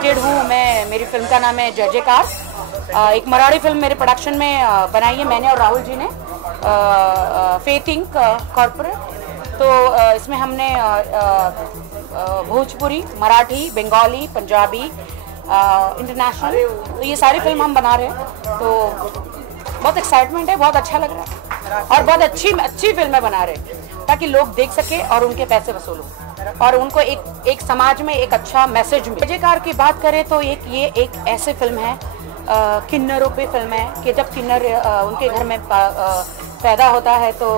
Excited हूँ मैं। मेरी फिल्म का नाम है जय जयकार। एक मराठी फिल्म मेरे प्रोडक्शन में बनाई है मैंने और राहुल जी ने, फेथ इंक कॉर्पोरेट। तो इसमें हमने भोजपुरी, मराठी, बंगाली, पंजाबी, इंटरनेशनल, तो ये सारी फिल्म हम बना रहे हैं। तो बहुत एक्साइटमेंट है, बहुत अच्छा लग रहा है और बहुत अच्छी फिल्में बना रहे हैं ताकि लोग देख सके और उनके पैसे वसूल हो और उनको एक समाज में एक अच्छा मैसेज मिले। जय जयकार की बात करें तो ये एक ऐसी फिल्म है, किन्नरों पे फिल्म है कि जब किन्नर उनके घर में पैदा होता है तो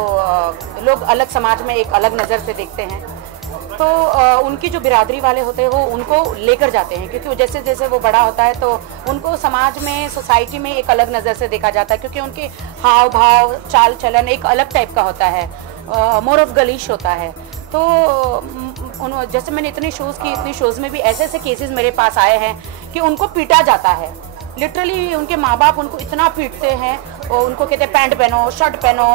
लोग अलग समाज में एक अलग नज़र से देखते हैं। तो उनकी जो बिरादरी वाले होते हैं वो उनको लेकर जाते हैं, क्योंकि जैसे जैसे वो बड़ा होता है तो उनको समाज में, सोसाइटी में एक अलग नज़र से देखा जाता है, क्योंकि उनके हाव भाव, चाल चलन एक अलग टाइप का होता है, मोर ऑफ गलीश होता है। तो जैसे मैंने इतनी शोज़ में भी ऐसे ऐसे केसेस मेरे पास आए हैं कि उनको पीटा जाता है, लिटरली उनके माँ बाप उनको इतना पीटते हैं और उनको कहते हैं पैंट पहनो, शर्ट पहनो,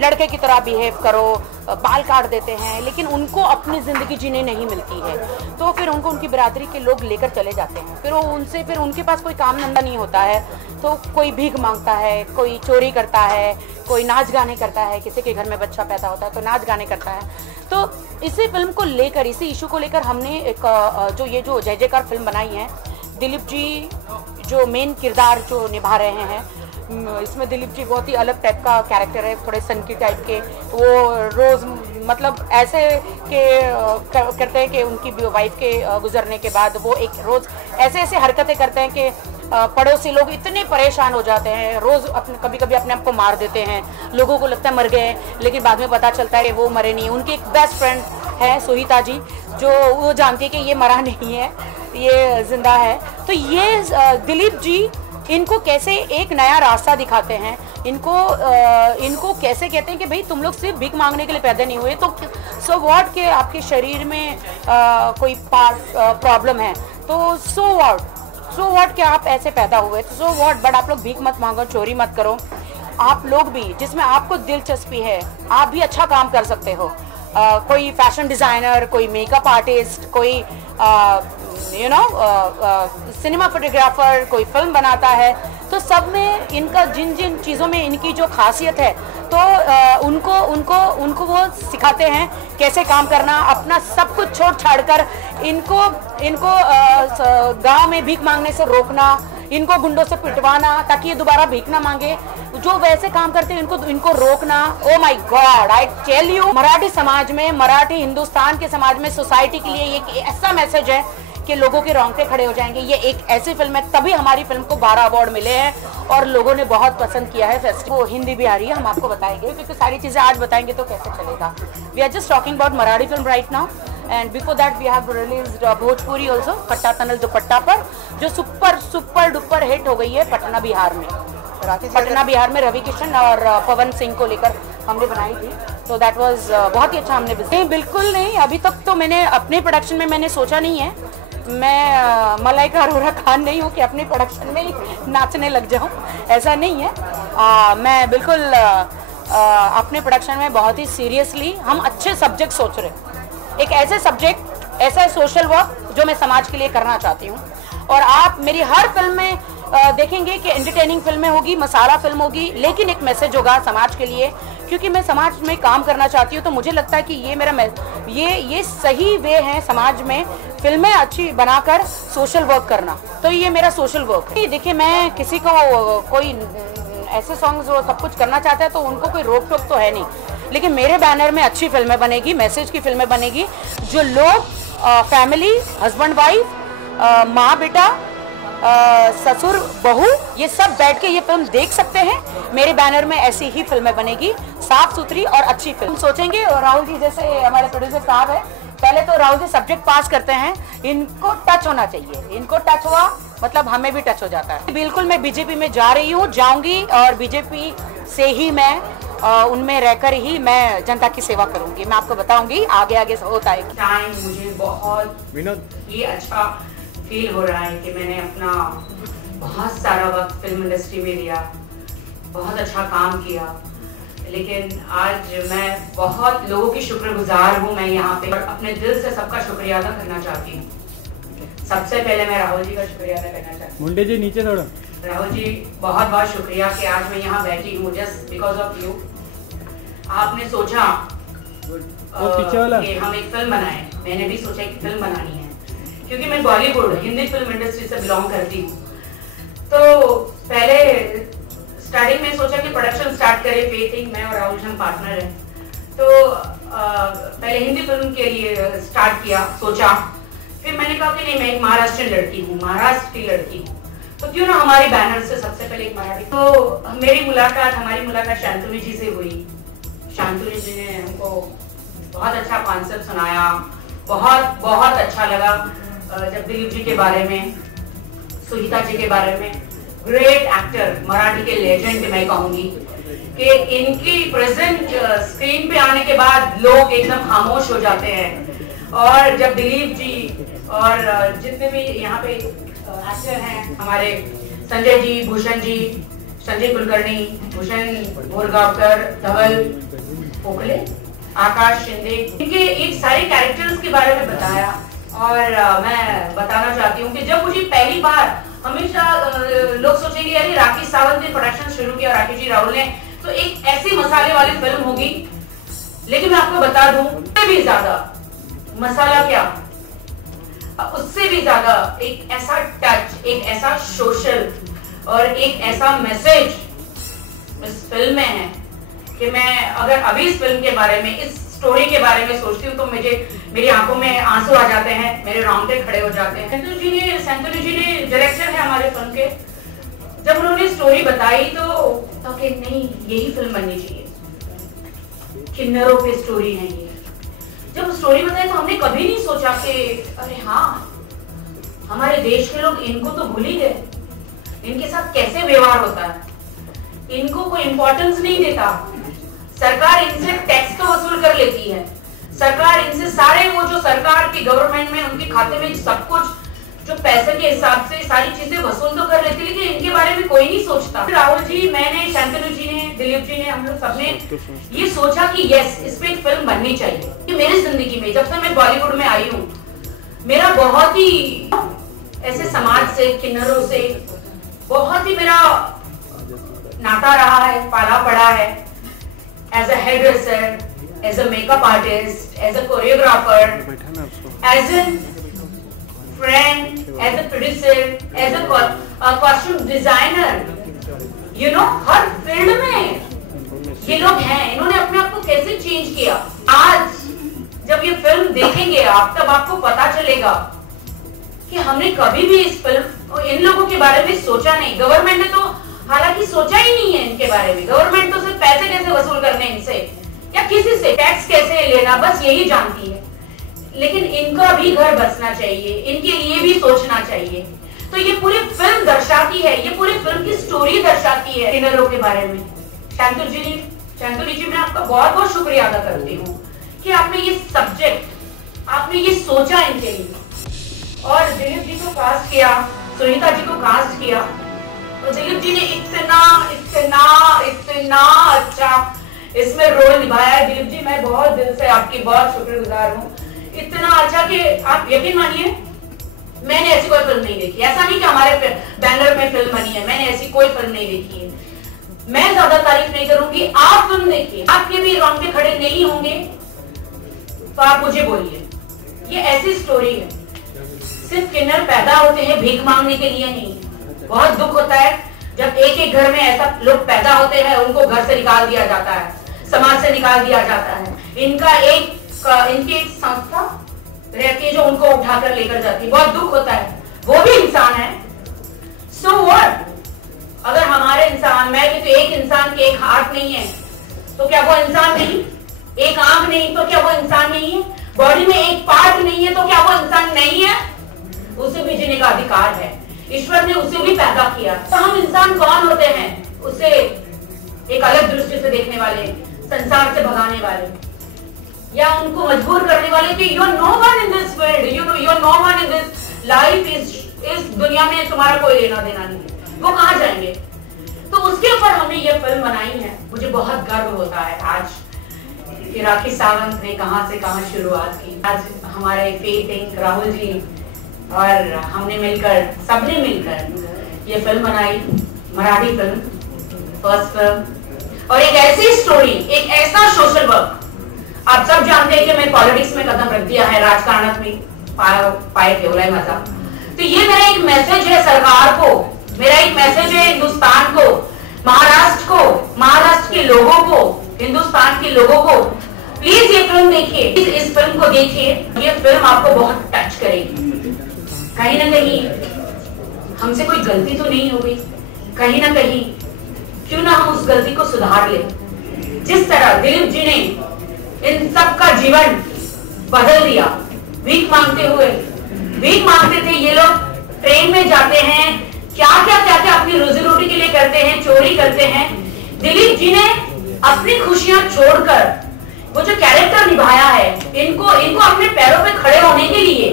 लड़के की तरह बिहेव करो, बाल काट देते हैं, लेकिन उनको अपनी ज़िंदगी जीने नहीं मिलती है। तो फिर उनको उनकी बिरादरी के लोग लेकर चले जाते हैं, फिर वो फिर उनके पास कोई काम धंधा नहीं होता है, तो कोई भीख मांगता है, कोई चोरी करता है, कोई नाच गाने करता है, किसी के घर में बच्चा पैदा होता है तो नाच गाने करता है। तो इसी फिल्म को लेकर, इसी इशू को लेकर हमने एक जो जय जयकार फिल्म बनाई है। दिलीप जी जो मेन किरदार जो निभा रहे हैं, इसमें दिलीप जी बहुत ही अलग टाइप का कैरेक्टर है, थोड़े सनकी टाइप के। वो रोज़ मतलब ऐसे के करते हैं कि उनकी वाइफ के गुजरने के बाद वो एक रोज़ ऐसे ऐसे हरकतें करते हैं कि पड़ोसी लोग इतने परेशान हो जाते हैं, रोज़ कभी कभी अपने आप को मार देते हैं, लोगों को लगता है मर गए, लेकिन बाद में पता चलता है कि वो मरे नहीं। उनकी एक बेस्ट फ्रेंड है सुहिता जी, जो वो जानती है कि ये मरा नहीं है, ये जिंदा है। तो ये दिलीप जी इनको कैसे एक नया रास्ता दिखाते हैं, इनको कैसे कहते हैं कि भाई तुम लोग सिर्फ भीख मांगने के लिए पैदा नहीं हुए, तो सो व्हाट के आपके शरीर में कोई प्रॉब्लम है तो सो व्हाट के आप ऐसे पैदा हुए, तो सो व्हाट, बट आप लोग भीख मत मांगो, चोरी मत करो। आप लोग भी जिसमें आपको दिलचस्पी है आप भी अच्छा काम कर सकते हो। कोई फैशन डिज़ाइनर, कोई मेकअप आर्टिस्ट, कोई सिनेमा फोटोग्राफर, कोई फिल्म बनाता है, तो सब में इनका जिन जिन चीज़ों में इनकी जो खासियत है तो उनको वो सिखाते हैं कैसे काम करना, अपना सब कुछ छोड़ छाड़ कर इनको गांव में भीख मांगने से रोकना, इनको गुंडों से पिटवाना ताकि ये दोबारा भीख ना मांगे, जो वैसे काम करते हैं इनको रोकना। Oh my god, I tell you, Marathi समाज में, मराठी हिंदुस्तान के समाज में, सोसाइटी के लिए एक ऐसा मैसेज है कि लोगों के रोंगटे खड़े हो जाएंगे। ये एक ऐसी फिल्म है, तभी हमारी फिल्म को 12 अवार्ड मिले हैं और लोगों ने बहुत पसंद किया है। फेस्टिवल हिंदी भी आ रही है, हम आपको बताएंगे, क्योंकि सारी चीज़ें आज बताएंगे तो कैसे चलेगा। We are just talking about Marathi film right now, and before that we have released Bhojpuri also, Katta Tanal दुपट्टा पर, जो सुपर डुपर हिट हो गई है पटना बिहार में। पटना बिहार में रवि किशन और पवन सिंह को लेकर हमने बनाई थी, तो दैट वाज बहुत ही अच्छा हमने। नहीं, बिल्कुल नहीं, अभी तक तो मैंने अपने प्रोडक्शन में मैंने सोचा नहीं है। मैं मलाइका अरोरा खान नहीं हूँ कि अपने प्रोडक्शन में ही नाचने लग जाऊँ, ऐसा नहीं है। मैं बिल्कुल अपने प्रोडक्शन में बहुत ही सीरियसली हम अच्छे सब्जेक्ट सोच रहे हैं, एक ऐसे सब्जेक्ट, ऐसा सोशल वर्क जो मैं समाज के लिए करना चाहती हूँ। और आप मेरी हर फिल्म में देखेंगे कि एंटरटेनिंग फिल्में होगी, मसाला फिल्म होगी, लेकिन एक मैसेज होगा समाज के लिए, क्योंकि मैं समाज में काम करना चाहती हूँ। तो मुझे लगता है कि ये मेरा ये सही वे है समाज में फिल्में अच्छी बनाकर सोशल वर्क करना, तो ये मेरा सोशल वर्क है। देखिए, मैं किसी को कोई ऐसे सॉन्ग्स जो सब कुछ करना चाहता है तो उनको कोई रोक टोक तो है नहीं, लेकिन मेरे बैनर में अच्छी फिल्में बनेगी, मैसेज की फिल्में बनेगी, जो लोग फैमिली, हस्बैंड वाइफ, माँ बेटा, ससुर बहू, ये सब बैठ के ये फिल्म देख सकते हैं। मेरे बैनर में ऐसी ही फिल्में बनेगी, साफ सुथरी और अच्छी फिल्म सोचेंगे। और राहुल जी जैसे हमारे प्रोड्यूसर साहब है, पहले तो राहुल जी सब्जेक्ट पास करते हैं, इनको टच होना चाहिए, इनको टच हुआ मतलब हमें भी टच हो जाता है। बिल्कुल, मैं बीजेपी में जा रही हूँ, जाऊंगी, और बीजेपी से ही मैं उनमें रहकर ही मैं जनता की सेवा करूंगी। मैं आपको बताऊंगी आगे आगे होता है। मुझे बहुत ये अच्छा फील हो रहा है कि मैंने अपना बहुत सारा वक्त फिल्म इंडस्ट्री में दिया, बहुत अच्छा काम किया, लेकिन आज मैं बहुत लोगों की शुक्रगुजार हूँ। मैं यहाँ पे और अपने दिल से सबका शुक्रिया अदा करना चाहती हूँ। सबसे पहले मैं राहुल जी का शुक्रिया अदा करना चाहती हूँ। मुंडे जी नीचे थोड़ा। राहुल जी बहुत बहुत शुक्रिया कि आज मैं यहाँ बैठी हूँ जस्ट बिकॉज ऑफ यू। आपने सोचा कि हम एक फिल्म बनाएं, मैंने भी सोचा कि फिल्म बनानी है क्योंकि मैं बॉलीवुड हिंदी फिल्म इंडस्ट्री से बिलोंग करती हूँ। तो पहले स्टार्टिंग में सोचा कि प्रोडक्शन स्टार्ट करें, फेथिंग मैं और राहुल हम पार्टनर हैं। तो पहले हिंदी फिल्म के लिए स्टार्ट किया, सोचा, फिर मैंने कहा कि नहीं मैं एक महाराष्ट्रियन लड़की हूँ, महाराष्ट्र की लड़की हूँ, तो क्यों ना हमारी बैनर से सबसे पहले एक मराठी। तो हमारी मुलाकात शांतनु जी से हुई। शांतनु जी ने हमको बहुत अच्छा कॉन्सेप्ट सुनाया, बहुत बहुत अच्छा लगा जब दिलीप जी के बारे में, सुनीता जी के बारे में, ग्रेट एक्टर, मराठी के लेजेंड मैं कहूंगी कि इनकी प्रेजेंट स्क्रीन पे आने के बाद लोग एकदम खामोश हो जाते हैं। और जब दिलीप जी और जितने भी यहाँ पे एक्टर हैं, हमारे संजय जी, भूषण जी, संजय कुलकर्णी, भूषण बोरगांवकर, धवल पोखले, आकाश शिंदे, इनके एक सारे कैरेक्टर्स के बारे में बताया। और मैं बताना चाहती हूँ कि जब मुझे पहली बार, हमेशा लोग सोचेंगे अरे राखी सावंत ने प्रोडक्शन शुरू किया, राखी जी राहुल ने, तो एक ऐसी मसाले वाली फिल्म होगी। लेकिन मैं आपको बता दूं, उससे भी ज्यादा मसाला क्या, उससे भी ज्यादा एक ऐसा टच, एक ऐसा सोशल और एक ऐसा मैसेज इस फिल्म में है कि मैं अगर अभी इस फिल्म के बारे में, इस स्टोरी के बारे में सोचती हूँ तो मेरी आंखों में आंसू आ जाते हैं, मेरे रोंगटे खड़े हो जाते हैं। शंतनु जी ने डायरेक्टर है हमारे फिल्म के, जब उन्होंने स्टोरी बताई तो कि नहीं यही फिल्म बननी चाहिए, किन्नरों पे स्टोरी है ये। जब स्टोरी बताई तो हमने कभी नहीं सोचा कि अरे हाँ हमारे देश के लोग इनको तो भूल ही गए, इनके साथ कैसे व्यवहार होता है, इनको कोई इंपॉर्टेंस नहीं देता। सरकार इनसे टैक्स तो वसूल कर लेती है, सरकार इनसे सारे वो जो सरकार की गवर्नमेंट में उनके खाते में सब कुछ जो पैसे के हिसाब से सारी चीजें वसूल तो कर लेती है, लेकिन इनके बारे में कोई नहीं सोचता। राहुल जी, मैंने, शांतनु जी ने, दिलीप जी ने, हम लोग सबने ये सोचा कि यस इस पे एक फिल्म बननी चाहिए। कि मेरी जिंदगी में जब से मैं बॉलीवुड में आई हूँ, मेरा बहुत ही ऐसे समाज से, किन्नरों से बहुत ही मेरा नाता रहा है, पाला पड़ा है। As a hairdresser, as a makeup artist, as a choreographer, as a friend, as a producer, as a costume designer, you know, her field में ये लोग हैं। इन्होंने अपने आप को कैसे चेंज किया। आज जब ये फिल्म देखेंगे आप, तब आपको पता चलेगा कि हमने कभी भी इस फिल्म, इन लोगों के बारे में सोचा नहीं। गवर्नमेंट ने तो हालांकि सोचा ही नहीं है इनके बारे में। गवर्नमेंट तो सिर्फ पैसे कैसे वसूल करने इनसे या किसी से टैक्स कैसे लेना, बस यही जानती है। लेकिन इनका भी घर बसना चाहिए, इनके लिए भी सोचना चाहिए। तो ये पूरी फिल्म दर्शाती है, ये पूरी फिल्म की स्टोरी दर्शाती है किन्नरों के बारे में। शांतनु जी मैं आपका बहुत बहुत शुक्रिया अदा करती हूँ कि आपने ये सब्जेक्ट, आपने ये सोचा इनके लिए। और दिलीप जी को कास्ट किया, सुनीता जी को कास्ट किया, तो दिलीप जी ने इतना इतना इतना अच्छा इसमें रोल निभाया है। दिलीप जी, मैं बहुत दिल से आपकी बहुत शुक्रगुजार हूँ। इतना अच्छा कि आप यकीन मानिए मैंने ऐसी कोई फिल्म नहीं देखी। ऐसा नहीं कि हमारे बैनर में फिल्म बनी है, मैंने ऐसी कोई फिल्म नहीं देखी है। मैं ज्यादा तारीफ नहीं करूंगी, आप फिल्म देखिए, आपके भी रोंगटे खड़े नहीं होंगे तो आप मुझे बोलिए। ये ऐसी स्टोरी है, सिर्फ किन्नर पैदा होते हैं भीख मांगने के लिए नहीं। बहुत दुख होता है जब एक एक घर में ऐसा लोग पैदा होते हैं, उनको घर से निकाल दिया जाता है, समाज से निकाल दिया जाता है। इनकी एक संस्था रहती है जो उनको उठाकर लेकर जाती है। बहुत दुख होता है, वो भी इंसान है। So what? अगर हमारे इंसान, मैं भी तो एक इंसान के एक हाथ नहीं है तो क्या वो इंसान नहीं? एक आंख नहीं तो क्या वो इंसान नहीं है? बॉडी में एक पार्ट नहीं है तो क्या वो इंसान नहीं है? उसे भी जीने का अधिकार है, ईश्वर ने उसे भी पैदा किया। तो हम इंसान कौन होते हैं? उसे एक अलग दृष्टि से देखने वाले, संसार से भगाने वाले, या उनको मजबूर करने वाले कि you are no one in this world, you are no one in this life, इस दुनिया में तुम्हारा कोई लेना देना नहीं है, वो कहाँ जाएंगे? तो उसके ऊपर हमने ये फिल्म बनाई है। मुझे बहुत गर्व होता है आज कि राखी सावंत ने कहाँ से कहाँ शुरुआत की। आज हमारे फेथ इंक राहुल जी और हमने मिलकर, सबने मिलकर ये फिल्म बनाई, मराठी फिल्म, फर्स्ट फिल्म, और एक ऐसी स्टोरी, एक ऐसा सोशल वर्क। आप सब जानते हैं कि मैं पॉलिटिक्स में कदम रख दिया है, राजकारण में पाए ठेवलाय माझा। तो ये मेरा एक मैसेज है सरकार को, मेरा एक मैसेज है हिंदुस्तान को, महाराष्ट्र को, महाराष्ट्र के लोगों को, हिंदुस्तान के लोगों को, प्लीज ये फिल्म देखिए, इस फिल्म को देखिए। ये फिल्म आपको बहुत टच करेगी। कहीं ना कहीं हमसे कोई गलती तो नहीं हो गई, कहीं ना कहीं क्यों ना हम उस गलती को सुधार ले। जिस तरह दिलीप जी ने इन सब का जीवन बदल दिया, भीख मांगते हुए, भीख मांगते थे ये लोग, ट्रेन में जाते हैं, क्या क्या अपनी रोजी रोटी के लिए करते हैं, चोरी करते हैं। दिलीप जी ने अपनी खुशियां छोड़कर वो जो कैरेक्टर निभाया है, इनको अपने पैरों पे खड़े होने के लिए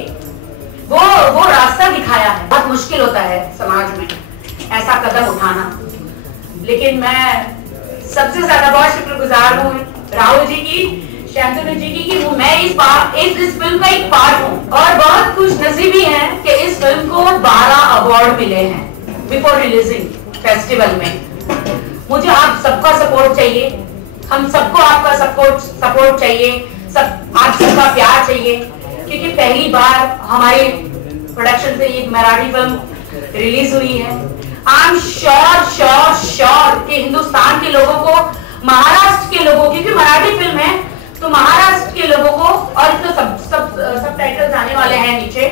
वो रास्ता दिखाया है। बहुत मुश्किल होता है समाज में ऐसा कदम उठाना, लेकिन मैं सबसे ज्यादा बहुत शुक्रगुजार हूँ राहुल जी की, शांतनु जी की, कि मैं इस फिल्म का एक पार्ट हूँ। और बहुत खुश नसीबी है कि इस फिल्म को 12 अवार्ड मिले हैं बिफोर रिलीजिंग फेस्टिवल में। मुझे आप सबका सपोर्ट चाहिए, हम सबको आपका सपोर्ट चाहिए, आप सबका प्यार चाहिए, क्योंकि पहली बार हमारी प्रोडक्शन से ये मराठी फिल्म रिलीज हुई है। आई एम श्योर कि हिंदुस्तान के लोगों को, महाराष्ट्र के लोगों, क्योंकि मराठी फिल्म है तो महाराष्ट्र के लोगों को, और तो सब टाइटल्स आने वाले हैं नीचे,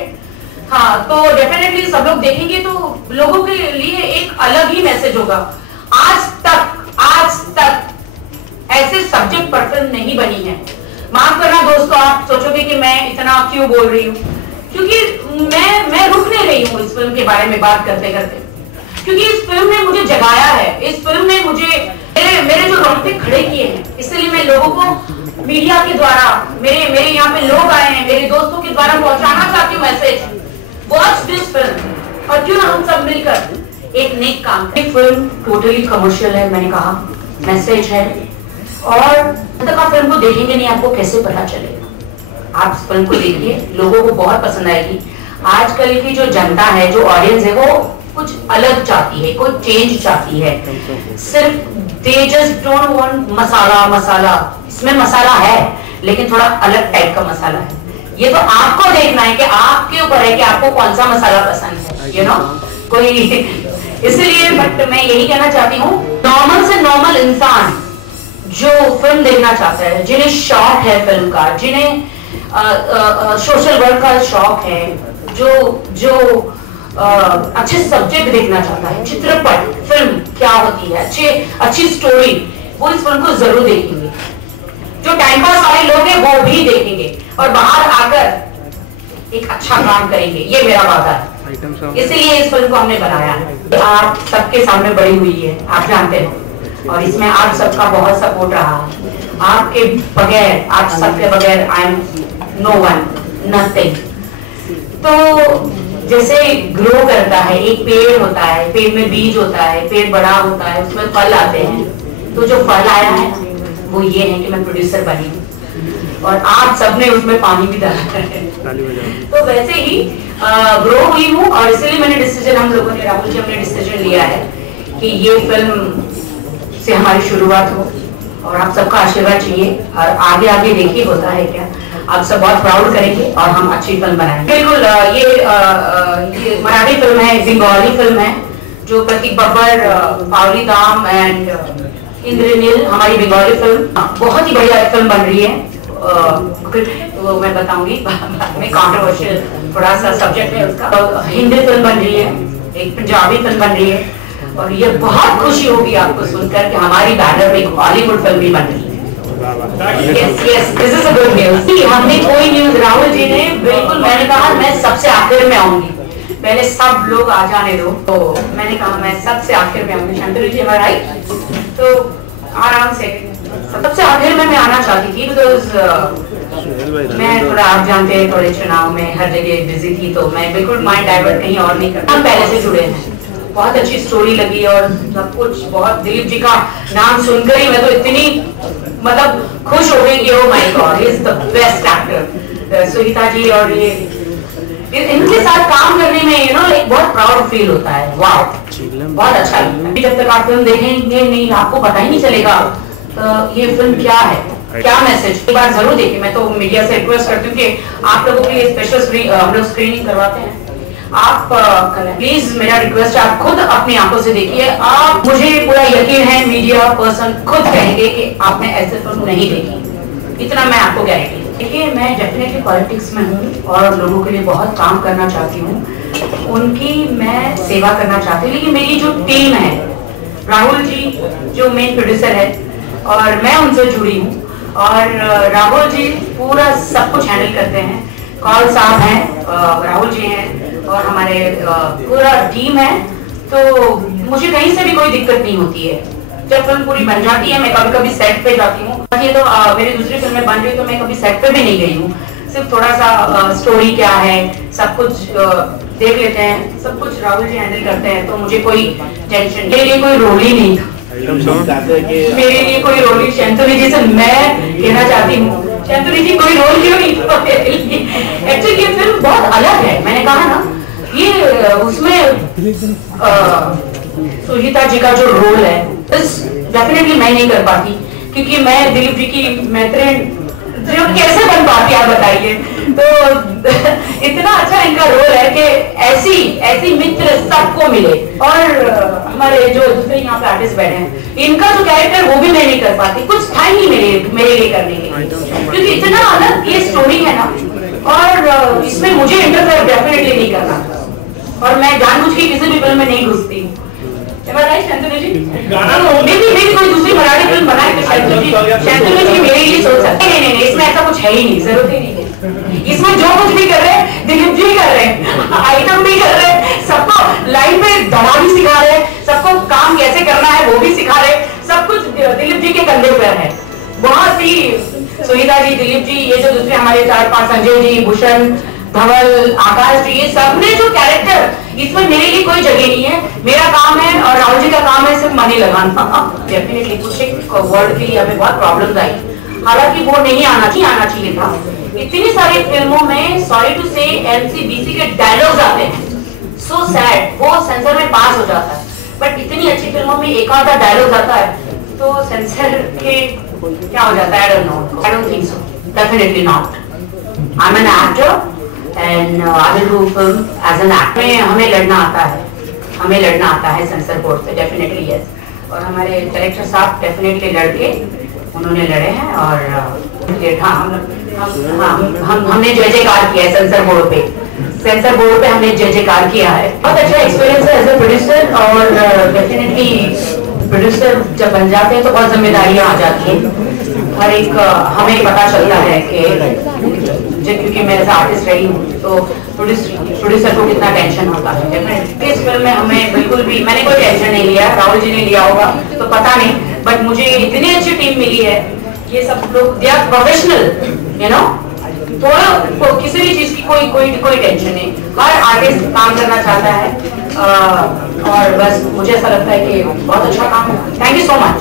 हाँ, तो डेफिनेटली सब लोग देखेंगे तो लोगों के लिए एक अलग ही मैसेज होगा। आज तक ऐसे सब्जेक्ट पर फिल्म नहीं बनी है। माफ करना दोस्तों, आप सोचोगे कि मैं इतना क्यों बोल रही हूँ, क्योंकि मैं रुक नहीं रही हूँ इस फिल्म के बारे में बात करते करते, क्योंकि इस फिल्म ने मुझे जगाया है, इस फिल्म ने मुझे मेरे जो रोंगटे खड़े किए हैं। इसलिए मैं लोगों को मीडिया के द्वारा, मेरे यहाँ पे लोग आए हैं, मेरे दोस्तों के द्वारा पहुंचाना चाहती हूँ मैसेज, वॉच दिस फिल्म, और क्यों ना हम सब मिलकर एक नेक काम। फिल्म टोटली कमर्शियल है, मैंने कहा, मैसेज है, और तक आप फिल्म को देखेंगे नहीं, आपको कैसे पता चलेगा। आप इस फिल्म को देखिए, लोगों को बहुत पसंद आएगी। आजकल की जो जनता है, जो ऑडियंस है, वो कुछ अलग चाहती है, कोई चेंज चाहती है। सिर्फ they just don't want मसाला, इसमें मसाला है लेकिन थोड़ा अलग टाइप का मसाला है। ये तो आपको देखना है कि आपके ऊपर है कि आपको कौन सा मसाला पसंद है, you know? कोई इसलिए बट मैं यही कहना चाहती हूँ, नॉर्मल से नॉर्मल इंसान जो फिल्म देखना चाहता है, जिन्हें शौक है फिल्म का, जिन्हें सोशल वर्क का शौक है, जो अच्छे सब्जेक्ट देखना चाहता है, चित्रपट फिल्म क्या होती है, अच्छी स्टोरी, वो इस फिल्म को जरूर देखेंगे। जो टाइम पास वाले लोग हैं वो भी देखेंगे और बाहर आकर एक अच्छा काम करेंगे, ये मेरा वादा है। इसलिए इस फिल्म को हमने बनाया है। आप सबके सामने बड़ी हुई है, आप जानते हो, और इसमें आप सबका बहुत सपोर्ट रहा है। आपके बगैर, आप सबके बगैर I am no one, nothing. तो जैसे ग्रो करता है, एक पेड़ होता है, पेड़ में बीज होता है, पेड़ बड़ा होता है, उसमें फल आते हैं। तो जो फल आया है वो ये है कि मैं प्रोड्यूसर बनी हूँ और आप सबने उसमें पानी भी डाला है। तो वैसे ही ग्रो हुई हूँ, और इसलिए मैंने डिसीजन, हम लोगों ने, राहुल जी हमने डिसीजन लिया है कि ये फिल्म से हमारी शुरुआत हो, और आप सबका आशीर्वाद चाहिए, और आगे आगे देखिए होता है क्या, आप सब बहुत प्राउड करेंगे और हम अच्छी फिल्म बनाएंगे। बिल्कुल, ये मराठी फिल्म है, बंगाली फिल्म है, जो प्रतीक बब्बर, पावली दाम एंड इंद्रनील, हमारी बंगाली फिल्म बहुत ही बढ़िया फिल्म बन रही है। तो मैं बताऊंगी बाद में, कंट्रोवर्शियल थोड़ा सा सब्जेक्ट है उसका। तो हिंदी फिल्म बन रही है, एक पंजाबी फिल्म बन रही है, और ये बहुत खुशी होगी आपको सुनकर कि हमारी बैनर में एक हॉलीवुड फिल्म भी बन रही है। Yes, this is a good news. हमने कोई न्यूज, राहुल जी ने बिल्कुल, मैंने कहा मैं सबसे आखिर में आऊंगी, पहले सब लोग आ जाने दो, तो मैंने कहा मैं सबसे आखिर में आऊंगी। शांतनु जी हमारा, तो आराम से सबसे आखिर में मैं आना चाहती थी, बिकॉज मैं थोड़ा, आप जानते हैं, थोड़े चुनाव में हर जगह बिजी थी, तो मैं बिल्कुल माइंड डाइवर्ट कहीं और नहीं करता। हम पहले से जुड़े हैं, बहुत अच्छी स्टोरी लगी और सब कुछ बहुत, दिलीप जी का नाम सुनकर ही मैं तो इतनी मतलब खुश हो गई कि oh my god, he is the best actor. Sunita ji और ये इनके साथ काम करने में एक बहुत प्राउड फील होता है। वाह, बहुत अच्छा लगता है। जब तक आप फिल्म देखेंगे नहीं, आपको पता ही नहीं चलेगा ये फिल्म क्या है, क्या मैसेज। एक बार जरूर देखिए। मैं तो मीडिया से रिक्वेस्ट करती हूँ कि आप लोगों के लिए स्पेशल हम लोग स्क्रीनिंग करवाते हैं। आप प्लीज, मेरा रिक्वेस्ट है, आप खुद अपनी आंखों से देखिए। आप, मुझे पूरा यकीन है मीडिया पर्सन खुद कहेंगे कि आपने ऐसे फिल्म नहीं देखी, इतना मैं आपको गारंटी। देखिए, मैं डेफिनेटली पॉलिटिक्स में हूँ और लोगों के लिए बहुत काम करना चाहती हूँ, उनकी मैं सेवा करना चाहती हूँ। लेकिन मेरी जो टीम है, राहुल जी जो मेन प्रोड्यूसर है और मैं उनसे जुड़ी हूँ, और राहुल जी पूरा सब कुछ हैंडल करते हैं। कौल साहब हैं, राहुल जी हैं और हमारे पूरा टीम है। तो मुझे कहीं से भी कोई दिक्कत नहीं होती है। जब फिल्म पूरी बन जाती है, मैं कभी कभी सेट पे जाती हूँ। ये तो मेरी दूसरी फिल्में बन रही, तो मैं कभी सेट पे भी नहीं गई हूँ। सिर्फ थोड़ा सा स्टोरी क्या है सब कुछ देख लेते हैं, सब कुछ राहुल जी हैंडल करते हैं। तो मुझे कोई टेंशन, मेरे लिए कोई रोल ही नहीं था। मेरे लिए कोई रोल ही, शैंतुली जी से मैं कहना चाहती हूँ, शैंतुली जी कोई रोल क्यों नहीं था मेरे लिए। एक्चुअली ये फिल्म बहुत अलग है। मैंने कहा ना, ये उसमें सुजीता जी का जो रोल है डेफिनेटली मैं नहीं कर पाती, क्योंकि मैं दिलीप जी की मैत्रीण कैसे बन पाती, आप बताइए। तो इतना अच्छा इनका रोल है कि ऐसी मित्र सबको मिले। और हमारे जो दूसरे यहाँ पे आर्टिस्ट बैठे हैं, इनका जो कैरेक्टर वो भी मैं नहीं कर पाती, कुछ था ही मेरे लिए करने के लिए, क्योंकि इतना अलग ये स्टोरी है ना। और इसमें मुझे इंटरफेयर डेफिनेटली नहीं करना, और मैं जानबूझ के किसी भी फिल्म में नहीं घुसती। मेरी कोई दूसरी मराठी फिल्म बनाए तो शैंतुली जी मेरे लिए सोच सकते हैं। नहीं, इसमें ऐसा कुछ है ही नहीं, जरूरत ही नहीं है। इसमें जो कुछ भी कर रहे हैं दिलीप जी कर रहे हैं, आइटम भी कर रहे हैं, सबको लाइन पे दवा भी सिखा रहे हैं, सबको काम कैसे करना है वो भी सिखा रहे हैं। सब कुछ दिलीप जी के कंधे पर है। बहुत ही सुनीता जी, दिलीप जी, ये जो दूसरे हमारे 4-5, संजय जी, भूषण, धवल, आकाश जी, ये सबने जो कैरेक्टर, इसमें मेरे लिए कोई जगह नहीं है। मेरा काम है और राहुल जी का काम है सिर्फ मनी लगाना। डेफिनेटली कुछ एक वर्ड के लिए हमें बहुत प्रॉब्लम्स आई, हालांकि वो नहीं आना चाहिए था। इतनी सारी फिल्मों में सॉरी टू से LCBC के डायलॉग्स आते हैं, सो सैड, वो सेंसर में पास हो जाता है। बट इतनी अच्छी फिल्मों में एक आधा डायलॉग आता है तो सेंसर के क्या हो जाता है, I don't think so, definitely not. I am an actor and I will do film as an actor। हमें लड़ना आता है सेंसर बोर्ड से, डेफिनेटली यस। और हमारे डायरेक्टर साहब डेफिनेटली लड़के उन्होंने लड़े हैं, और हमने जय जयकार किया है सेंसर बोर्ड पे हमने जय जयकार किया है। बहुत अच्छा एक्सपीरियंस है एज ए प्रोड्यूसर, और डेफिनेटली प्रोड्यूसर जब बन जाते हैं तो बहुत जिम्मेदारियां आ जाती हैं। हर एक हमें पता चलता है कि क्योंकि मैं एज आर्टिस्ट रही हूँ, तो प्रोड्यूसर को कितना टेंशन होता है। इस फिल्म में हमें बिल्कुल भी, मैंने कोई टेंशन नहीं लिया, राहुल जी ने लिया होगा तो पता नहीं, बट मुझे इतनी अच्छी टीम मिली है। ये सब लोग दे आर प्रोफेशनल, थोड़ा किसी भी चीज की कोई टेंशन नहीं। हर आर्टिस्ट काम करना चाहता है, और बस मुझे ऐसा लगता है कि बहुत अच्छा काम है। Thank you so much.